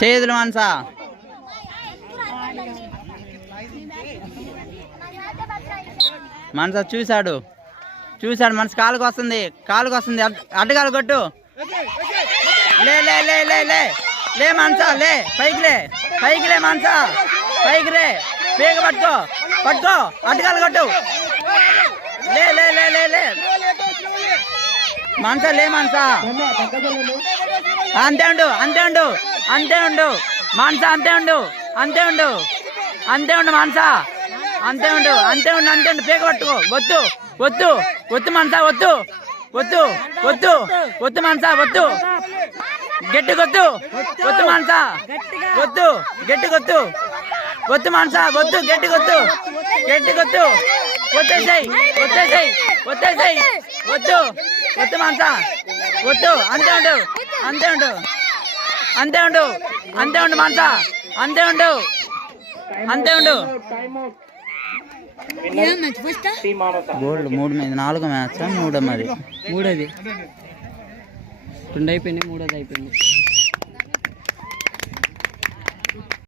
చేదులు మనసా మనసా చూశాడు మనసు కాలుకు వస్తుంది అడ్డగాలు కొట్టు లే లే లే లే లే లే మనసా లే పైకి లే మనసా పైకి రే పేగ పట్టుకో అడ్డగాలు కొట్టు లే లే లే లే లే మనసా లే మనసా అంతే ఉండు మనసా అంతే ఉండు మనసా అంతే ఉండు పేగ పట్టుకో వద్దు మనసా వద్దు మనసా గట్టి వద్దు మనసా గట్టి వద్దు మనసా గట్టి వచ్చేసాయి వద్దు మనసా వద్దు అంతే ఉండు మనసా అంతే ఉండు గోల్డ్ 3 మీద 4 మ్యాచ్ 3 మరి 3 2 అయిపోయింది 3 అయిపోయింది